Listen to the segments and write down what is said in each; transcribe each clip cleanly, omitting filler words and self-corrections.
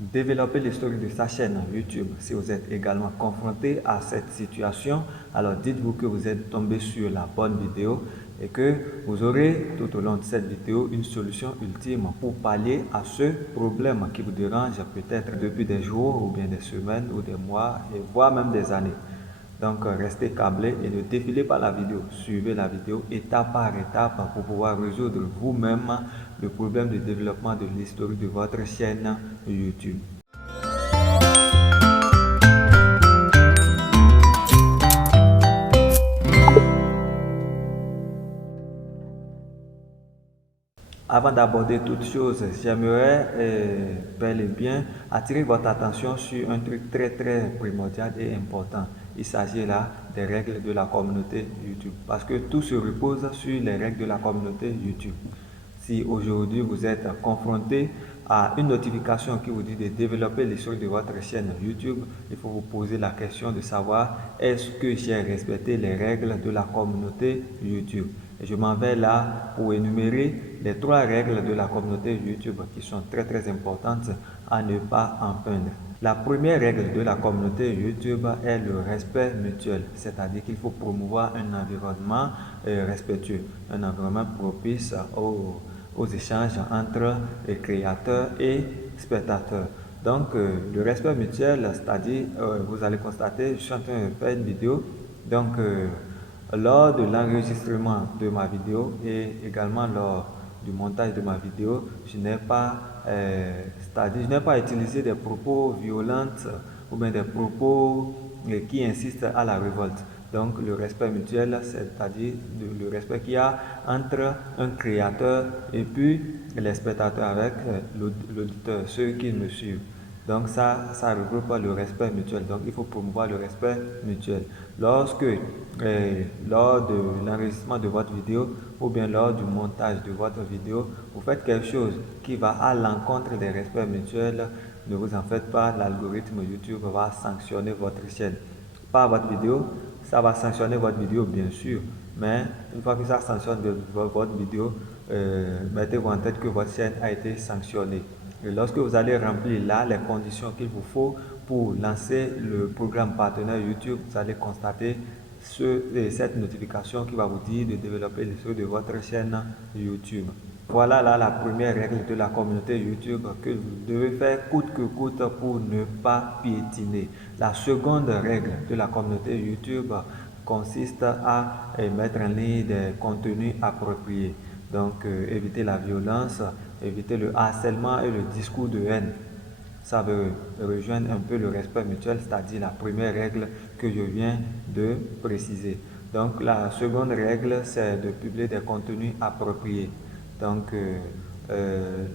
développer l'historique de sa chaîne YouTube. Si vous êtes également confronté à cette situation, alors dites-vous que vous êtes tombé sur la bonne vidéo et que vous aurez tout au long de cette vidéo une solution ultime pour pallier à ce problème qui vous dérange peut-être depuis des jours ou bien des semaines ou des mois et voire même des années. Donc, restez câblés et ne défilez pas la vidéo. Suivez la vidéo étape par étape pour pouvoir résoudre vous-même le problème de développement de l'historique de votre chaîne YouTube. Avant d'aborder toute chose, j'aimerais bel et bien attirer votre attention sur un truc très primordial et important. Il s'agit là des règles de la communauté YouTube. Parce que tout se repose sur les règles de la communauté YouTube. Si aujourd'hui vous êtes confronté à une notification qui vous dit de développer l'historique de votre chaîne YouTube, il faut vous poser la question de savoir est-ce que j'ai respecté les règles de la communauté YouTube. Et je m'en vais là pour énumérer les 3 règles de la communauté YouTube qui sont très importantes à ne pas enfreindre. La première règle de la communauté YouTube est le respect mutuel, c'est-à-dire qu'il faut promouvoir un environnement respectueux, un environnement propice aux échanges entre les créateurs et spectateurs. Donc, le respect mutuel, c'est-à-dire, vous allez constater, je suis en train de faire une vidéo, donc lors de l'enregistrement de ma vidéo et également lors du montage de ma vidéo, je n'ai pas, c'est-à-dire, je n'ai pas utilisé des propos violents ou bien des propos qui insistent à la révolte. Donc le respect mutuel, c'est-à-dire le respect qu'il y a entre un créateur et puis les spectateurs avec l'auditeur, ceux qui me suivent. Donc ça regroupe le respect mutuel. Donc il faut promouvoir le respect mutuel. Lorsque, lors de l'enregistrement de votre vidéo ou bien lors du montage de votre vidéo, vous faites quelque chose qui va à l'encontre des respects mutuels, ne vous en faites pas, l'algorithme YouTube va sanctionner votre chaîne. Pas votre vidéo, ça va sanctionner votre vidéo bien sûr, mais une fois que ça sanctionne votre vidéo, mettez-vous en tête que votre chaîne a été sanctionnée. Et lorsque vous allez remplir là les conditions qu'il vous faut pour lancer le programme partenaire YouTube, vous allez constater cette notification qui va vous dire de développer les choses de votre chaîne YouTube. Voilà là la première règle de la communauté YouTube que vous devez faire coûte que coûte pour ne pas piétiner. La seconde règle de la communauté YouTube consiste à mettre en ligne des contenus appropriés. Donc éviter la violence, éviter le harcèlement et le discours de haine. Ça veut rejoindre un peu le respect mutuel, c'est-à-dire la première règle que je viens de préciser. Donc la seconde règle, c'est de publier des contenus appropriés. Donc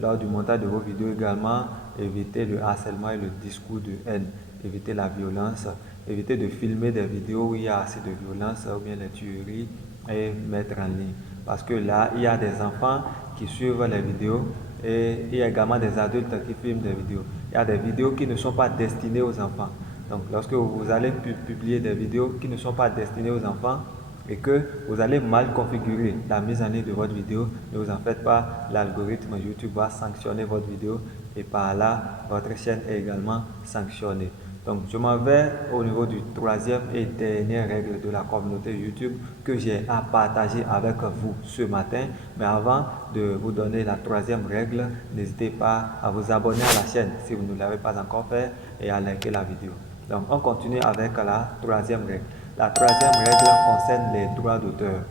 lors du montage de vos vidéos également, évitez le harcèlement et le discours de haine, évitez la violence, évitez de filmer des vidéos où il y a assez de violence ou bien des tueries et mettre en ligne. Parce que là, il y a des enfants qui suivent les vidéos et il y a également des adultes qui filment des vidéos. Il y a des vidéos qui ne sont pas destinées aux enfants. Donc lorsque vous allez publier des vidéos qui ne sont pas destinées aux enfants et que vous allez mal configurer la mise en ligne de votre vidéo, ne vous en faites pas, l'algorithme YouTube va sanctionner votre vidéo et par là, votre chaîne est également sanctionnée. Donc, je m'en vais au niveau du troisième et dernière règle de la communauté YouTube que j'ai à partager avec vous ce matin. Mais avant de vous donner la troisième règle, n'hésitez pas à vous abonner à la chaîne si vous ne l'avez pas encore fait et à liker la vidéo. Donc, on continue avec la troisième règle. La troisième règle concerne les droits d'auteur.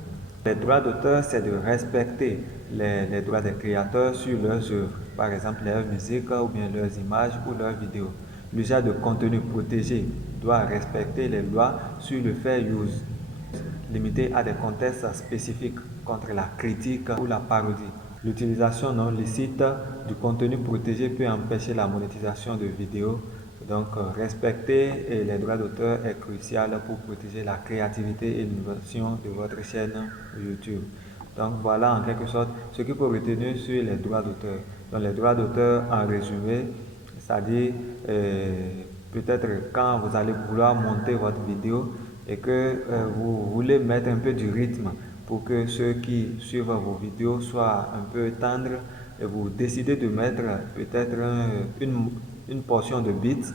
Les droits d'auteur, c'est de respecter les droits des créateurs sur leurs œuvres, par exemple leurs musiques ou bien leurs images ou leurs vidéos. L'usage de contenu protégé doit respecter les lois sur le fair use, limité à des contextes spécifiques contre la critique ou la parodie. L'utilisation non licite du contenu protégé peut empêcher la monétisation de vidéos. Donc, respecter les droits d'auteur est crucial pour protéger la créativité et l'innovation de votre chaîne YouTube. Donc, voilà en quelque sorte ce qu'il faut retenir sur les droits d'auteur. Donc, les droits d'auteur en résumé, c'est-à-dire peut-être quand vous allez vouloir monter votre vidéo et que vous voulez mettre un peu du rythme pour que ceux qui suivent vos vidéos soient un peu tendres et vous décidez de mettre peut-être une portion de bits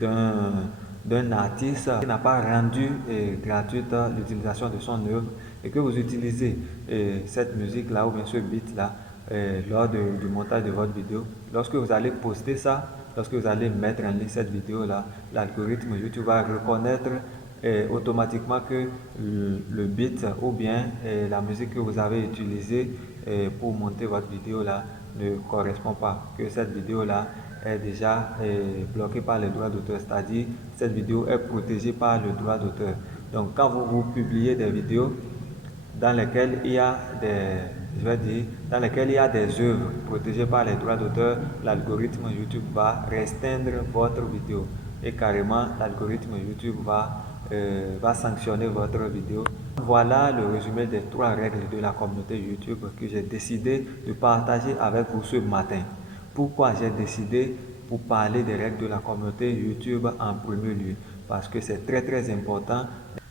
d'un artiste qui n'a pas rendu gratuite l'utilisation de son œuvre et que vous utilisez cette musique-là ou bien ce beat-là lors du montage de votre vidéo, lorsque vous allez poster ça, lorsque vous allez mettre en ligne cette vidéo-là, l'algorithme YouTube va reconnaître automatiquement que le beat ou bien la musique que vous avez utilisée pour monter votre vidéo là ne correspond pas, que cette vidéo là est déjà bloquée par les droits d'auteur, c'est-à-dire cette vidéo est protégée par le droit d'auteur. Donc quand vous publiez des vidéos dans lesquelles il y a dans lesquelles il y a des œuvres protégées par les droits d'auteur, l'algorithme YouTube va restreindre votre vidéo et carrément l'algorithme YouTube va sanctionner votre vidéo. Voilà le résumé des 3 règles de la communauté YouTube que j'ai décidé de partager avec vous ce matin. Pourquoi j'ai décidé pour parler des règles de la communauté YouTube en premier lieu? Parce que c'est très important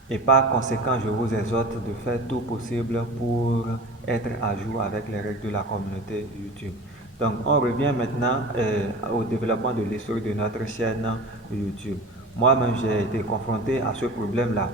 et par conséquent, je vous exhorte de faire tout possible pour être à jour avec les règles de la communauté YouTube. Donc, on revient maintenant au développement de l'histoire de notre chaîne YouTube. Moi-même, j'ai été confronté à ce problème-là.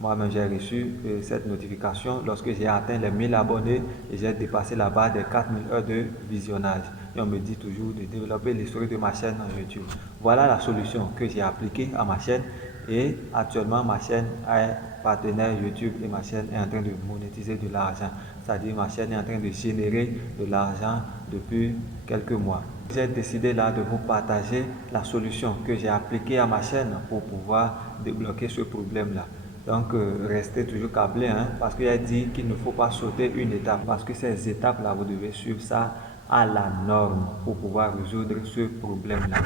Moi-même, j'ai reçu cette notification lorsque j'ai atteint les 1000 abonnés et j'ai dépassé la barre des 4000 heures de visionnage. Et on me dit toujours de développer l'historique de ma chaîne YouTube. Voilà la solution que j'ai appliquée à ma chaîne et actuellement ma chaîne est partenaire YouTube et ma chaîne est en train de monétiser de l'argent. C'est-à-dire ma chaîne est en train de générer de l'argent depuis quelques mois. J'ai décidé là de vous partager la solution que j'ai appliquée à ma chaîne pour pouvoir débloquer ce problème-là. Donc, restez toujours câblé, parce qu'il a dit qu'il ne faut pas sauter une étape, parce que ces étapes-là, vous devez suivre ça à la norme pour pouvoir résoudre ce problème-là.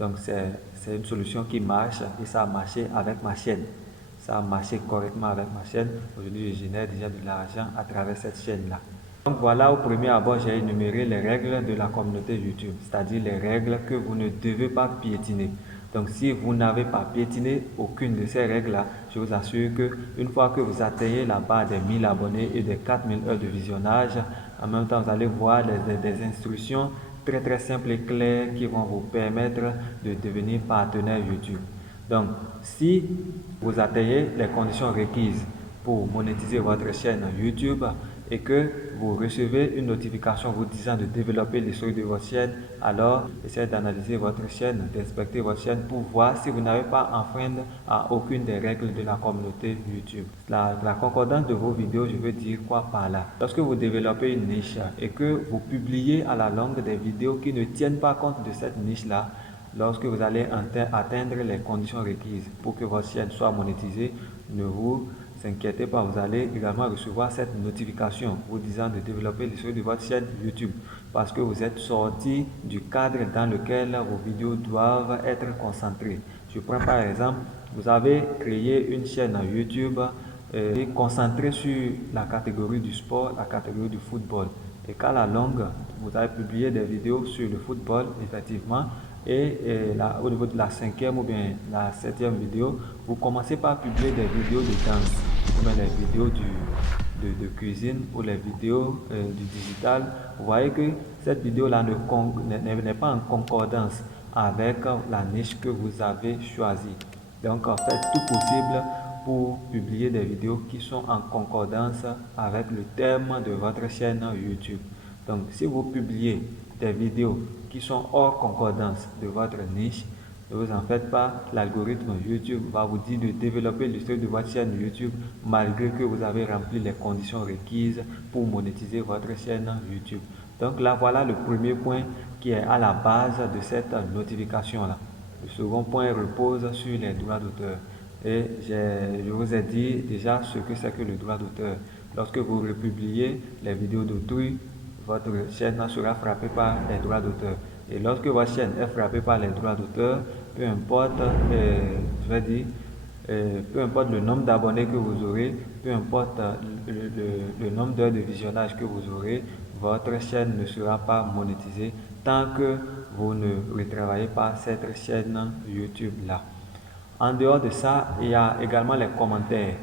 Donc, c'est une solution qui marche et ça a marché avec ma chaîne. Ça a marché correctement avec ma chaîne. Aujourd'hui, je génère déjà de l'argent à travers cette chaîne-là. Donc voilà, au premier abord, j'ai énuméré les règles de la communauté YouTube, c'est-à-dire les règles que vous ne devez pas piétiner. Donc si vous n'avez pas piétiné aucune de ces règles-là, je vous assure qu'une fois que vous atteignez la barre des 1000 abonnés et des 4000 heures de visionnage, en même temps, vous allez voir des instructions très simples et claires qui vont vous permettre de devenir partenaire YouTube. Donc, si vous atteignez les conditions requises pour monétiser votre chaîne YouTube et que vous recevez une notification vous disant de développer l'historique de votre chaîne, alors essayez d'analyser votre chaîne, d'inspecter votre chaîne pour voir si vous n'avez pas enfreint à aucune des règles de la communauté YouTube. La concordance de vos vidéos, je veux dire quoi par là? Lorsque vous développez une niche et que vous publiez à la longue des vidéos qui ne tiennent pas compte de cette niche-là, lorsque vous allez atteindre les conditions requises pour que votre chaîne soit monétisée, ne vous inquiétez pas, vous allez également recevoir cette notification vous disant de développer l'histoire de votre chaîne YouTube parce que vous êtes sorti du cadre dans lequel vos vidéos doivent être concentrées. Je prends par exemple, vous avez créé une chaîne YouTube concentrée sur la catégorie du sport, la catégorie du football. Et qu'à la longue, vous avez publié des vidéos sur le football, effectivement, et là, au niveau de la 5e ou bien la 7e vidéo, vous commencez par publier des vidéos de danse, ou bien les vidéos de cuisine ou les vidéos du digital. Vous voyez que cette vidéo-là n'est pas en concordance avec la niche que vous avez choisie. Donc, faites tout possible pour publier des vidéos qui sont en concordance avec le thème de votre chaîne YouTube. Donc, si vous publiez des vidéos qui sont hors concordance de votre niche, ne vous en faites pas, l'algorithme YouTube va vous dire de développer l'histoire de votre chaîne YouTube malgré que vous avez rempli les conditions requises pour monétiser votre chaîne YouTube. Donc là, voilà le premier point qui est à la base de cette notification-là. Le second point repose sur les droits d'auteur. Et je vous ai dit déjà ce que c'est que le droit d'auteur. Lorsque vous republiez les vidéos d'autrui, votre chaîne sera frappée par les droits d'auteur. Et lorsque votre chaîne est frappée par les droits d'auteur, peu importe, peu importe le nombre d'abonnés que vous aurez, peu importe le nombre d'heures de visionnage que vous aurez, votre chaîne ne sera pas monétisée tant que vous ne retravaillez pas cette chaîne YouTube-là. En dehors de ça, il y a également les commentaires.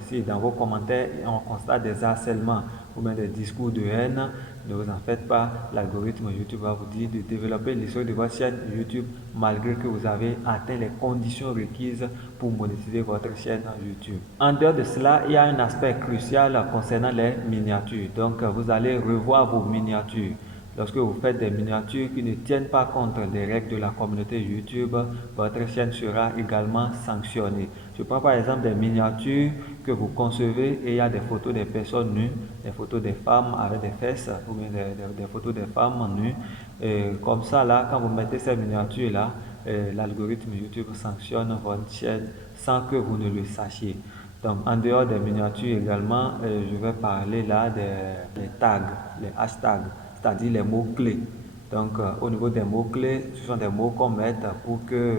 Si dans vos commentaires, on constate des harcèlements ou bien des discours de haine, ne vous en faites pas. L'algorithme YouTube va vous dire de développer l'histoire de votre chaîne YouTube malgré que vous avez atteint les conditions requises pour monétiser votre chaîne YouTube. En dehors de cela, il y a un aspect crucial concernant les miniatures. Donc, vous allez revoir vos miniatures. Lorsque vous faites des miniatures qui ne tiennent pas compte des règles de la communauté YouTube, votre chaîne sera également sanctionnée. Je prends par exemple des miniatures que vous concevez et il y a des photos des personnes nues, des photos des femmes avec des fesses ou bien des photos des femmes nues. Et comme ça, là, quand vous mettez ces miniatures-là, l'algorithme YouTube sanctionne votre chaîne sans que vous ne le sachiez. Donc, en dehors des miniatures également, je vais parler là des tags, les hashtags, c'est-à-dire les mots-clés. Donc, au niveau des mots-clés, ce sont des mots qu'on met pour que,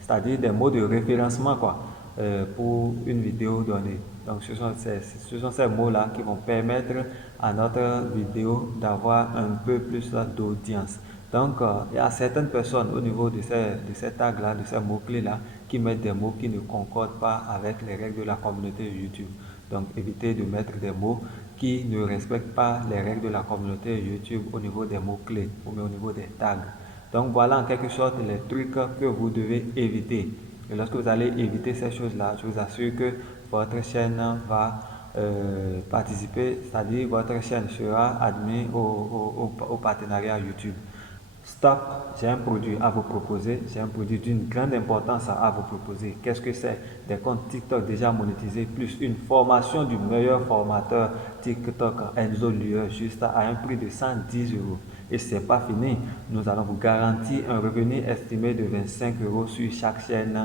c'est-à-dire des mots de référencement, quoi, pour une vidéo donnée. Donc, ce sont ces mots-là qui vont permettre à notre vidéo d'avoir un peu plus d'audience. Donc, il y a certaines personnes au niveau de ces tags-là, de ces mots-clés-là, qui mettent des mots qui ne concordent pas avec les règles de la communauté YouTube. Donc, évitez de mettre des mots qui ne respectent pas les règles de la communauté YouTube au niveau des mots-clés ou au niveau des tags. Donc, voilà en quelque sorte les trucs que vous devez éviter. Et lorsque vous allez éviter ces choses-là, je vous assure que votre chaîne va participer, c'est-à-dire votre chaîne sera admise au partenariat YouTube. Stop, j'ai un produit à vous proposer, j'ai un produit d'une grande importance à vous proposer. Qu'est-ce que c'est? Des comptes TikTok déjà monétisés, plus une formation du meilleur formateur TikTok, Enzo Lieu, juste à un prix de 110 euros. Et ce n'est pas fini, nous allons vous garantir un revenu estimé de 25 euros sur chaque chaîne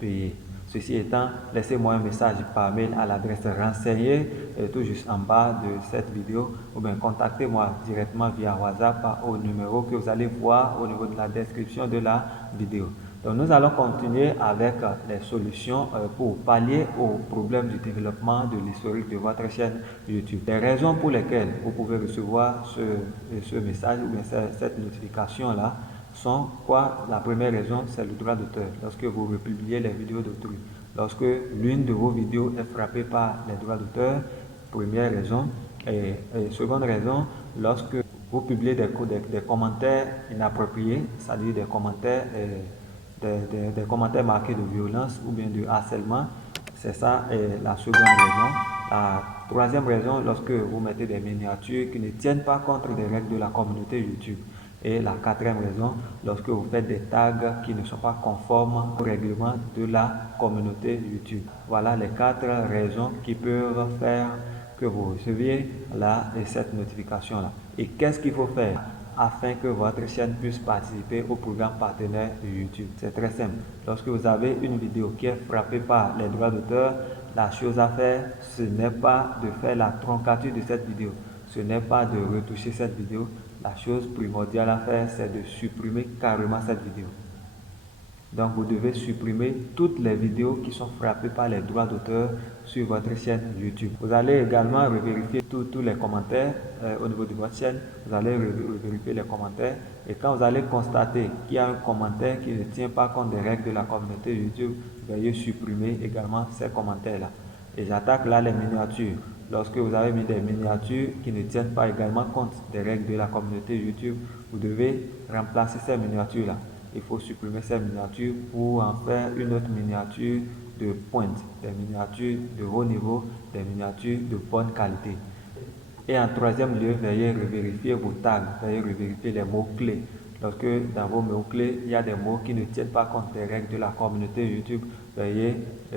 payée. Ceci étant, laissez-moi un message par mail à l'adresse renseignée tout juste en bas de cette vidéo ou bien contactez-moi directement via WhatsApp au numéro que vous allez voir au niveau de la description de la vidéo. Donc nous allons continuer avec les solutions pour pallier aux problèmes du développement de l'historique de votre chaîne YouTube. Les raisons pour lesquelles vous pouvez recevoir ce message ou bien cette notification-là sont quoi? La première raison, c'est le droit d'auteur. Lorsque vous republiez les vidéos d'autrui, lorsque l'une de vos vidéos est frappée par les droits d'auteur, première raison. Et seconde raison, lorsque vous publiez des commentaires inappropriés, c'est-à-dire des commentaires, des commentaires marqués de violence ou bien de harcèlement, c'est ça la seconde raison. La troisième raison, lorsque vous mettez des miniatures qui ne tiennent pas compte des règles de la communauté YouTube. Et la quatrième raison, lorsque vous faites des tags qui ne sont pas conformes au règlement de la communauté YouTube. Voilà les quatre raisons qui peuvent faire que vous receviez cette notification-là. Et qu'est-ce qu'il faut faire afin que votre chaîne puisse participer au programme partenaire de YouTube? C'est très simple. Lorsque vous avez une vidéo qui est frappée par les droits d'auteur, la chose à faire, ce n'est pas de faire la troncature de cette vidéo. Ce n'est pas de retoucher cette vidéo. La chose primordiale à faire, c'est de supprimer carrément cette vidéo. Donc, vous devez supprimer toutes les vidéos qui sont frappées par les droits d'auteur sur votre chaîne YouTube. Vous allez également revérifier tous les commentaires au niveau de votre chaîne. Vous allez revérifier les commentaires. Et quand vous allez constater qu'il y a un commentaire qui ne tient pas compte des règles de la communauté YouTube, veuillez supprimer également ces commentaires-là. Et j'attaque là les miniatures. Lorsque vous avez mis des miniatures qui ne tiennent pas également compte des règles de la communauté YouTube, vous devez remplacer ces miniatures-là. Il faut supprimer ces miniatures pour en faire une autre miniature de pointe, des miniatures de haut niveau, des miniatures de bonne qualité. Et en troisième lieu, veuillez revérifier vos tags, veuillez revérifier les mots-clés. Lorsque dans vos mots-clés, il y a des mots qui ne tiennent pas compte des règles de la communauté YouTube, veuillez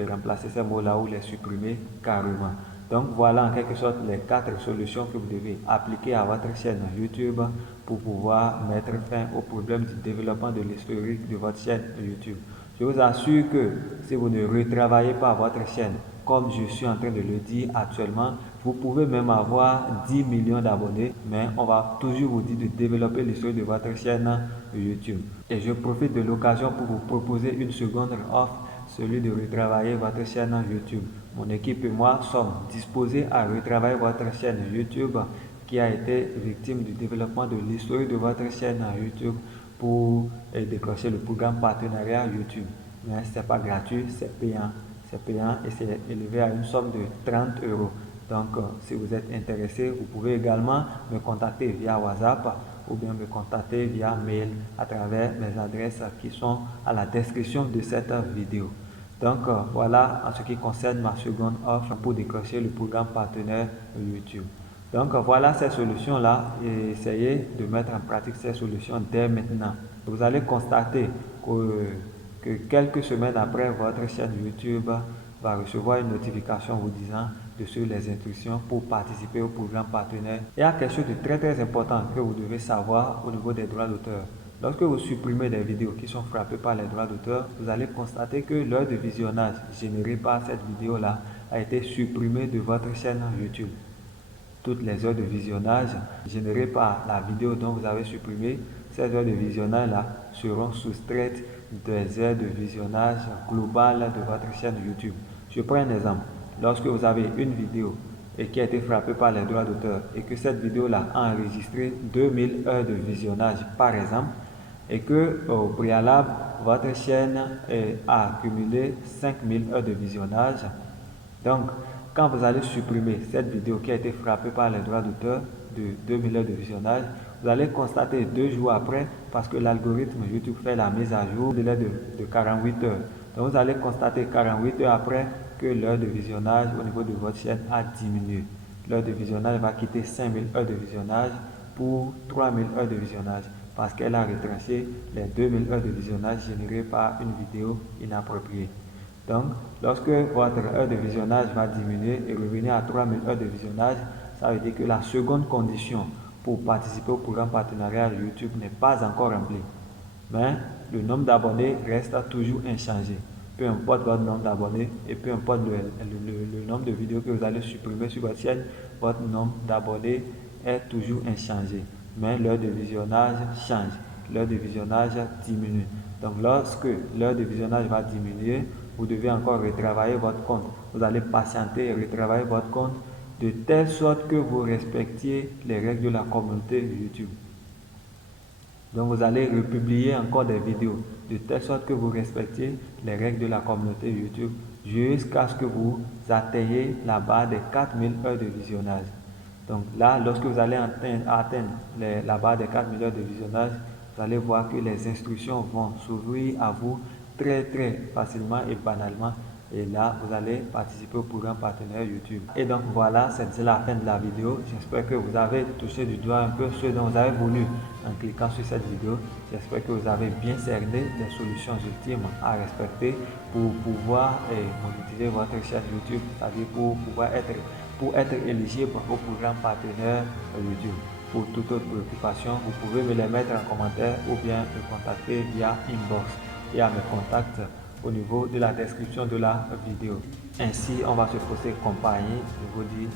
remplacer ces mots-là ou les supprimer carrément. Donc voilà en quelque sorte les quatre solutions que vous devez appliquer à votre chaîne YouTube pour pouvoir mettre fin au problème du développement de l'historique de votre chaîne YouTube. Je vous assure que si vous ne retravaillez pas votre chaîne, comme je suis en train de le dire actuellement, vous pouvez même avoir 10 millions d'abonnés, mais on va toujours vous dire de développer l'histoire de votre chaîne YouTube. Et je profite de l'occasion pour vous proposer une seconde offre, celui de retravailler votre chaîne YouTube. Mon équipe et moi sommes disposés à retravailler votre chaîne YouTube qui a été victime du développement de l'histoire de votre chaîne YouTube pour décrocher le programme partenariat YouTube. Mais ce n'est pas gratuit, c'est payant. C'est payant et c'est élevé à une somme de 30 euros. Donc, si vous êtes intéressé, vous pouvez également me contacter via WhatsApp ou bien me contacter via mail à travers mes adresses qui sont à la description de cette vidéo. Donc, voilà en ce qui concerne ma seconde offre pour décrocher le programme partenaire YouTube. Donc, voilà ces solutions-là et essayez de mettre en pratique ces solutions dès maintenant. Vous allez constater que quelques semaines après, votre chaîne YouTube va recevoir une notification vous disant de suivre les instructions pour participer au programme partenaire. Il y a quelque chose de très important que vous devez savoir au niveau des droits d'auteur. Lorsque vous supprimez des vidéos qui sont frappées par les droits d'auteur, vous allez constater que l'heure de visionnage générée par cette vidéo-là a été supprimée de votre chaîne YouTube. Toutes les heures de visionnage générées par la vidéo dont vous avez supprimé, ces heures de visionnage-là seront soustraites des heures de visionnage globales de votre chaîne YouTube. Je prends un exemple. Lorsque vous avez une vidéo et qui a été frappée par les droits d'auteur et que cette vidéo-là a enregistré 2000 heures de visionnage par exemple, et que au préalable, votre chaîne a accumulé 5000 heures de visionnage. Donc, quand vous allez supprimer cette vidéo qui a été frappée par les droits d'auteur de 2000 heures de visionnage, vous allez constater 2 jours après, parce que l'algorithme YouTube fait la mise à jour de 48 heures. Donc, vous allez constater 48 heures après que l'heure de visionnage au niveau de votre chaîne a diminué. L'heure de visionnage va quitter 5000 heures de visionnage pour 3000 heures de visionnage parce qu'elle a retranché les 2000 heures de visionnage générées par une vidéo inappropriée. Donc, lorsque votre heure de visionnage va diminuer et revenir à 3000 heures de visionnage, ça veut dire que la seconde condition pour participer au programme partenariat YouTube n'est pas encore remplie. Mais le nombre d'abonnés reste toujours inchangé. Peu importe votre nombre d'abonnés et peu importe le nombre de vidéos que vous allez supprimer sur votre chaîne, votre nombre d'abonnés est toujours inchangé. Mais l'heure de visionnage change, l'heure de visionnage diminue. Donc lorsque l'heure de visionnage va diminuer, vous devez encore retravailler votre compte. Vous allez patienter et retravailler votre compte de telle sorte que vous respectiez les règles de la communauté YouTube. Donc vous allez republier encore des vidéos de telle sorte que vous respectiez les règles de la communauté YouTube jusqu'à ce que vous atteigniez la barre des 4000 heures de visionnage. Donc là, lorsque vous allez atteindre la barre des 4000 heures de visionnage, vous allez voir que les instructions vont s'ouvrir à vous très facilement et banalement. Et là, vous allez participer au programme partenaire YouTube. Et donc voilà, c'est la fin de la vidéo. J'espère que vous avez touché du doigt un peu ce dont vous avez voulu en cliquant sur cette vidéo. J'espère que vous avez bien cerné les solutions ultimes à respecter pour pouvoir monétiser votre chaîne YouTube, c'est-à-dire pour être éligible au programme partenaire YouTube. Pour toute autre préoccupation, vous pouvez me les mettre en commentaire ou bien me contacter via inbox et à mes contacts au niveau de la description de la vidéo. Ainsi, on va se poser compagnie. Je vous dis